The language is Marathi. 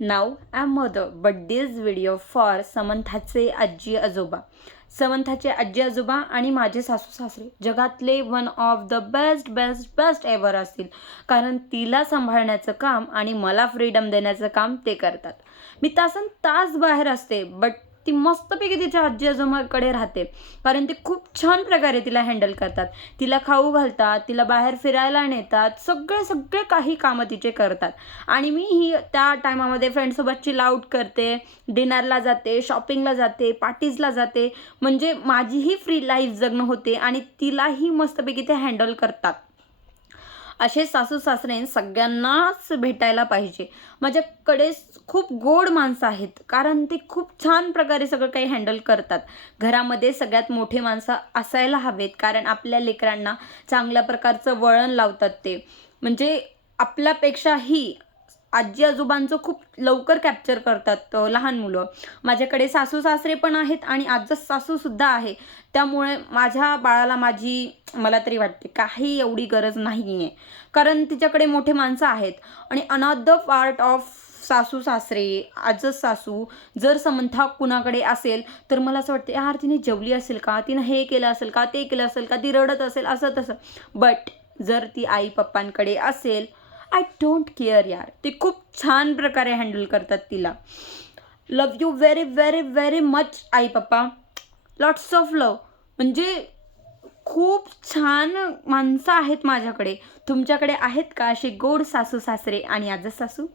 Now am mother but this video for समंथाचे आजी आजोबा. समंथाचे आजी आजोबा आणि माझे सासू सासरे जगातले one of the best best best ever असतील. कारण तिला सांभाळण्याचं काम आणि मला फ्रीडम देण्याचं काम ते करतात. मी तासन तास बाहेर असते बट ती मस्तपैकी तिच्या आजी आजोबाकडे राहते. कारण ते खूप छान प्रकारे तिला हँडल करतात. तिला खाऊ घालतात तिला बाहेर फिरायला नेतात सगळे सगळे काही कामं तिचे करतात. आणि मी ही त्या टायमामध्ये फ्रेंडसोबत चिल करते डिनरला जाते शॉपिंगला जाते पार्टीजला जाते. म्हणजे माझीही फ्री लाईफ जगणं होते आणि तिलाही मस्तपैकी ते हँडल करतात. असे सासू सासरे सगळ्यांनाच भेटायला पाहिजे. माझ्याकडे खूप गोड माणसं आहेत. कारण ते खूप छान प्रकारे सगळं काही हँडल करतात. घरामध्ये सगळ्यात मोठे माणसं असायला हवेत. कारण आपल्या लेकरांना चांगल्या प्रकारचं वळण लावतात ते. म्हणजे आपल्यापेक्षाही आजी आजोबांचं खूप लवकर कॅप्चर करतात लहान मुलं. माझ्याकडे सासू सासरे पण आहेत आणि आजच सासूसुद्धा आहे. त्यामुळे माझ्या बाळाला माझी मला तरी वाटते काही एवढी गरज नाही आहे कारण तिच्याकडे मोठे माणसं आहेत. आणि अनदर पार्ट ऑफ सासू सासरे आजच सासू जर समंथा कुणाकडे असेल तर मला असं वाटतं यार तिने जेवली असेल का? तिनं हे केलं असेल का? ते केलं असेल का? ती रडत असेल असं तसं. बट जर ती आई पप्पांकडे असेल आय डोंट केअर यार. ते खूप छान प्रकारे हँडल करतात तिला. Love you very very very much आई पप्पा. लॉट्स ऑफ लव म्हणजे खूप छान माणसं आहेत माझ्याकडे. तुमच्याकडे आहेत का असे गोड सासू सासरे आणि आजच सासू?